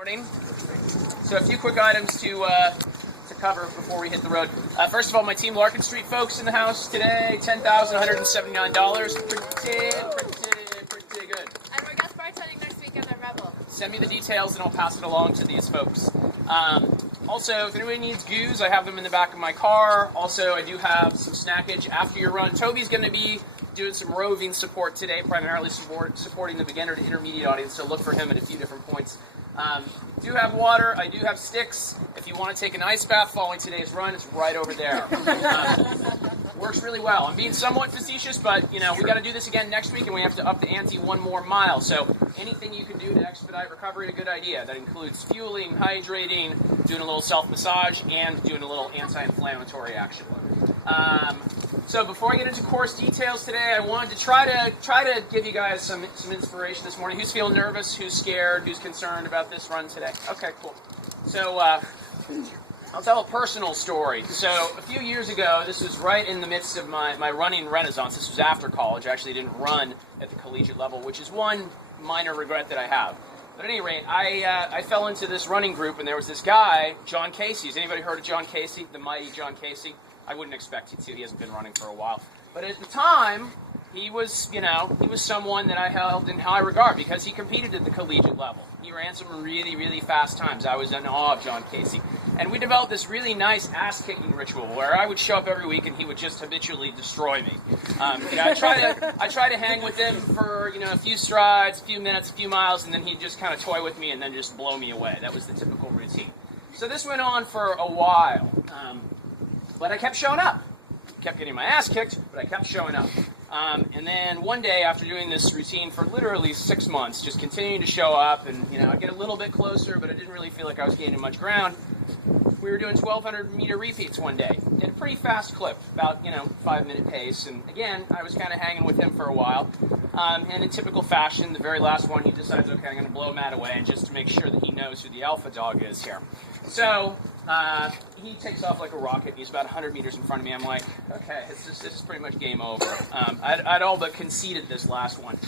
Morning. So a few quick items to cover before we hit the road. First of all, my Team Larkin Street folks in the house today, $10,179. Pretty good. And we're guest bartending next weekend at Rebel. Send me the details and I'll pass it along to these folks. Also, if anybody needs goos, I have them in the back of my car. Also, I do have some snackage after your run. Toby's going to be doing some roving support today, primarily supporting the beginner to intermediate audience, so look for him at a few different points. Do have water, I do have sticks. If you want to take an ice bath following today's run, it's right over there. Works really well. I'm being somewhat facetious, but we got to do this again next week and we have to up the ante one more mile. So anything you can do to expedite recovery, a good idea. That includes fueling, hydrating, doing a little self-massage, and doing a little anti-inflammatory action. So before I get into course details today, I wanted to try to give you guys some inspiration this morning. Who's feeling nervous? Who's scared? Who's concerned about this run today? Okay, cool. So I'll tell a personal story. So a few years ago, this was right in the midst of my running renaissance. This was after college. I actually didn't run at the collegiate level, which is one minor regret that I have. But at any rate, I fell into this running group, and there was this guy, John Casey. Has anybody heard of John Casey? The mighty John Casey? I wouldn't expect you to. He hasn't been running for a while. But at the time, he was someone that I held in high regard because he competed at the collegiate level. He ran some really, really fast times. I was in awe of John Casey. And we developed this really nice ass-kicking ritual where I would show up every week and he would just habitually destroy me. I try to hang with him for a few strides, a few minutes, a few miles, and then he'd just kind of toy with me and then just blow me away. That was the typical routine. So this went on for a while. But I kept showing up. Kept getting my ass kicked, but I kept showing up. And then one day, after doing this routine for literally 6 months, just continuing to show up, and I get a little bit closer, but I didn't really feel like I was gaining much ground. We were doing 1,200 meter repeats one day at a pretty fast clip, about 5-minute pace. And again, I was kind of hanging with him for a while. And in typical fashion, the very last one, he decides, okay, I'm going to blow Matt away, and just to make sure that he knows who the alpha dog is here. So he takes off like a rocket. He's about 100 meters in front of me. I'm like, okay, this is pretty much game over. I'd all but conceded this last one.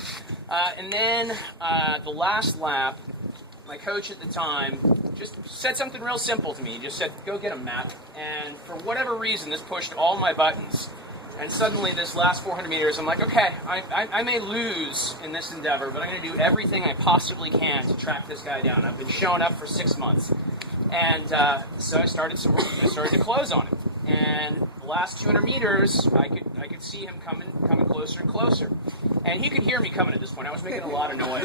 And then the last lap, my coach at the time just said something real simple to me. He just said, go get him, Matt. And for whatever reason, this pushed all my buttons. And suddenly, this last 400 meters, I'm like, okay, I may lose in this endeavor, but I'm going to do everything I possibly can to track this guy down. I've been showing up for 6 months. And so I started to close on him. And the last 200 meters, I could see him coming closer and closer. And he could hear me coming at this point. I was making a lot of noise.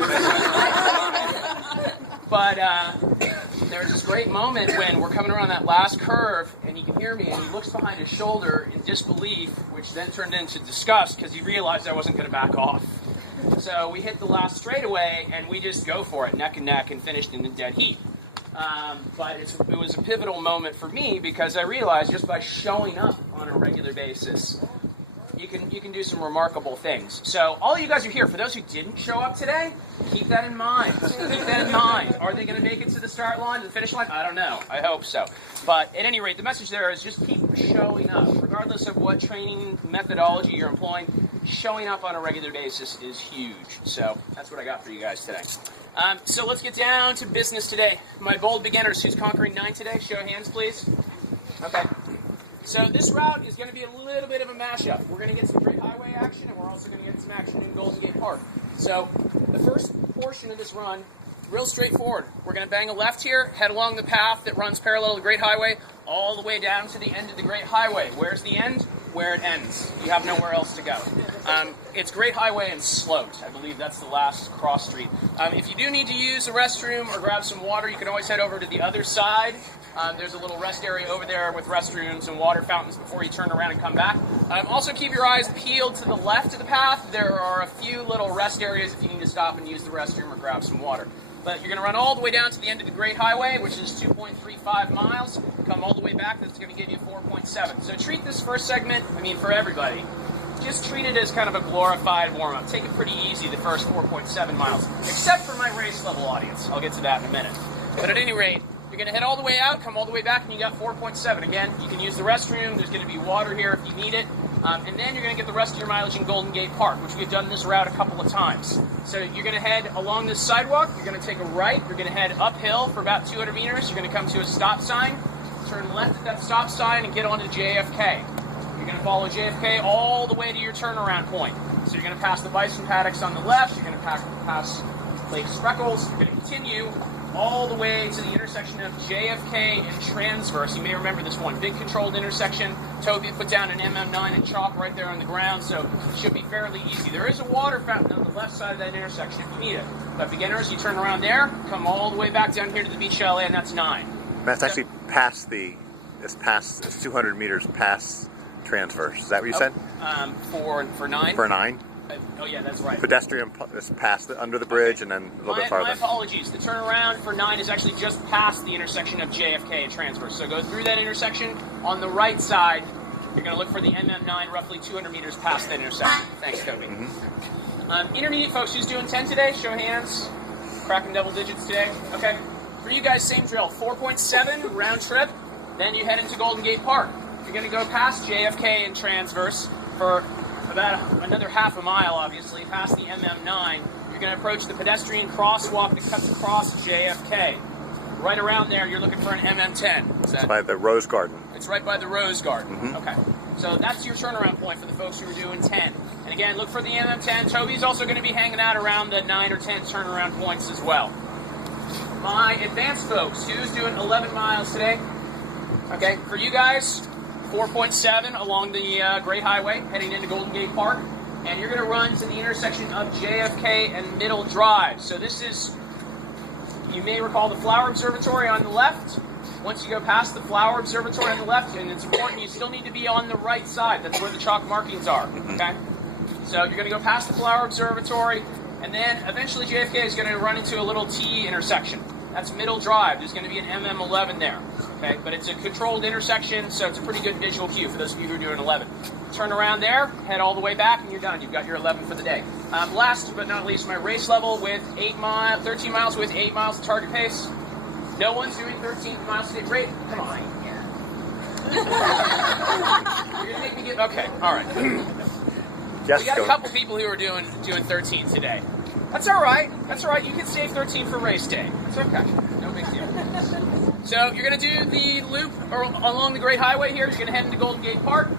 But there was this great moment when we're coming around that last curve, and he can hear me, and he looks behind his shoulder in disbelief, which then turned into disgust because he realized I wasn't going to back off. So we hit the last straightaway, and we just go for it, neck and neck, and finished in the dead heat. But it was a pivotal moment for me because I realized just by showing up on a regular basis, you can do some remarkable things. So all you guys are here. For those who didn't show up today, keep that in mind. Keep that in mind. Are they going to make it to the start line, to the finish line? I don't know. I hope so. But at any rate, the message there is just keep showing up. Regardless of what training methodology you're employing, showing up on a regular basis is huge. So that's what I got for you guys today. So let's get down to business today. My bold beginners, who's conquering 9 today? Show of hands, please. Okay. So this route is going to be a little bit of a mashup. We're going to get some Great Highway action, and we're also going to get some action in Golden Gate Park. So the first portion of this run, real straightforward. We're going to bang a left here, head along the path that runs parallel to the Great Highway, all the way down to the end of the Great Highway. Where's the end? Where it ends. You have nowhere else to go. It's Great Highway and Sloat. I believe that's the last cross street. If you do need to use a restroom or grab some water, you can always head over to the other side. There's a little rest area over there with restrooms and water fountains before you turn around and come back. Also keep your eyes peeled to the left of the path. There are a few little rest areas if you need to stop and use the restroom or grab some water. But you're going to run all the way down to the end of the Great Highway, which is 2.35 miles. Come all the way back, that's going to give you 4.7. So treat this first segment, for everybody, just treat it as kind of a glorified warm-up. Take it pretty easy the first 4.7 miles, except for my race level audience. I'll get to that in a minute. But at any rate, you're going to head all the way out, come all the way back, and you got 4.7. Again, you can use the restroom. There's going to be water here if you need it. And then you're going to get the rest of your mileage in Golden Gate Park, which we've done this route a couple of times. So you're going to head along this sidewalk, you're going to take a right, you're going to head uphill for about 200 meters, you're going to come to a stop sign, turn left at that stop sign and get onto JFK. You're going to follow JFK all the way to your turnaround point. So you're going to pass the bison paddocks on the left, you're going to pass Lake Spreckles, you're going to continue all the way to the intersection of JFK and Transverse. You may remember this one, big controlled intersection. Toby put down an MM9 and chalk right there on the ground, so it should be fairly easy. There is a water fountain on the left side of that intersection if you need it. But beginners, you turn around there, come all the way back down here to the beach LA, and that's 9. That's actually past it's 200 meters past Transverse. Is that what you said? For 9? For 9? Oh yeah, that's right. Pedestrian is past under the bridge and then a little bit farther. My apologies. The turnaround for 9 is actually just past the intersection of JFK and Transverse. So go through that intersection. On the right side, you're going to look for the MM9 roughly 200 meters past that intersection. Thanks, Toby. Intermediate folks, who's doing 10 today? Show hands. Cracking double digits today. Okay. For you guys, same drill. 4.7 round trip. Then you head into Golden Gate Park. You're going to go past JFK and Transverse for about another half a mile, obviously, past the MM9. You're going to approach the pedestrian crosswalk that cuts across JFK. Right around there, you're looking for an MM10. It's by the Rose Garden. It's right by the Rose Garden. Okay. So that's your turnaround point for the folks who are doing 10. And again, look for the MM10. Toby's also going to be hanging out around the 9 or 10 turnaround points as well. My advanced folks, who's doing 11 miles today? Okay, for you guys, 4.7 along the Great Highway, heading into Golden Gate Park, and you're going to run to the intersection of JFK and Middle Drive. So this is, you may recall the Flower Observatory on the left. Once you go past the Flower Observatory on the left, and it's important, you still need to be on the right side. That's where the chalk markings are, okay? So you're going to go past the Flower Observatory, and then eventually JFK is going to run into a little T intersection. That's Middle Drive. There's going to be an MM11 there. Okay, but it's a controlled intersection, so it's a pretty good visual cue for those of you who are doing 11. Turn around there, head all the way back, and you're done. You've got your 11 for the day. Last but not least, my race level with 13 miles with 8 miles of target pace. No one's doing 13 miles a day. Great. Come on. You're gonna make me get. Okay. All right. We got a couple people who are doing 13 today. That's all right. That's all right. You can save 13 for race day. It's okay. No big deal. So you're going to do the loop along the Great Highway here. You're going to head into Golden Gate Park.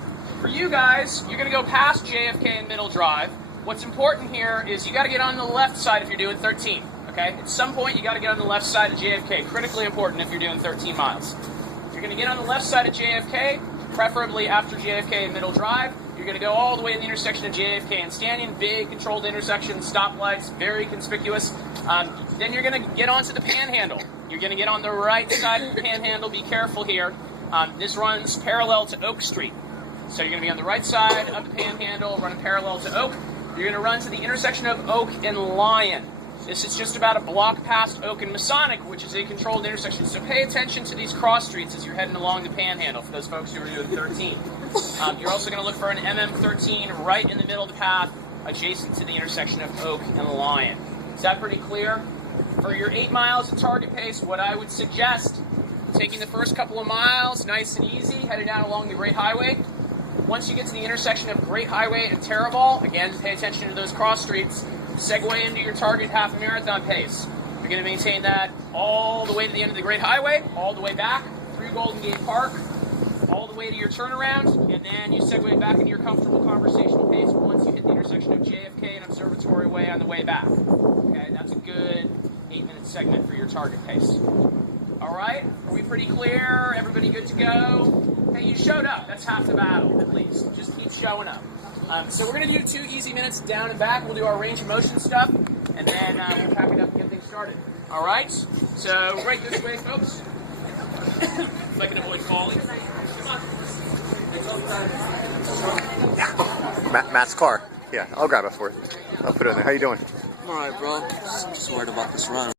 For you guys, you're going to go past JFK and Middle Drive. What's important here is you got to get on the left side if you're doing 13. Okay? At some point, you got to get on the left side of JFK. Critically important if you're doing 13 miles. You're going to get on the left side of JFK, preferably after JFK and Middle Drive. You're going to go all the way to the intersection of JFK and Stanyan. Big controlled intersection, stoplights, very conspicuous. Then you're going to get onto the Panhandle. You're going to get on the right side of the Panhandle. Be careful here. This runs parallel to Oak Street. So you're going to be on the right side of the Panhandle, running parallel to Oak. You're going to run to the intersection of Oak and Lion. This is just about a block past Oak and Masonic, which is a controlled intersection. So pay attention to these cross streets as you're heading along the Panhandle for those folks who are doing 13. You're also going to look for an MM13 right in the middle of the path, adjacent to the intersection of Oak and Lion. Is that pretty clear? For your 8 miles at target pace, what I would suggest, taking the first couple of miles nice and easy, heading down along the Great Highway. Once you get to the intersection of Great Highway and Terreball, again, pay attention to those cross streets, segue into your target half marathon pace. You're going to maintain that all the way to the end of the Great Highway, all the way back through Golden Gate Park, all the way to your turnaround, and then you segue back into your comfortable conversational pace once you hit the intersection of JFK and Observatory Way on the way back. Okay, that's a good 8-minute segment for your target pace. All right, are we pretty clear? Everybody good to go? Hey, you showed up. That's half the battle, at least. Just keep showing up. So we're going to do 2 easy minutes down and back. We'll do our range of motion stuff, and then we'll pack it up and get things started. All right? So right this way, folks. If I can avoid falling. Come on. Matt's car. Yeah, I'll grab it for you. I'll put it in there. How you doing? I'm alright, bro. Just worried about this run.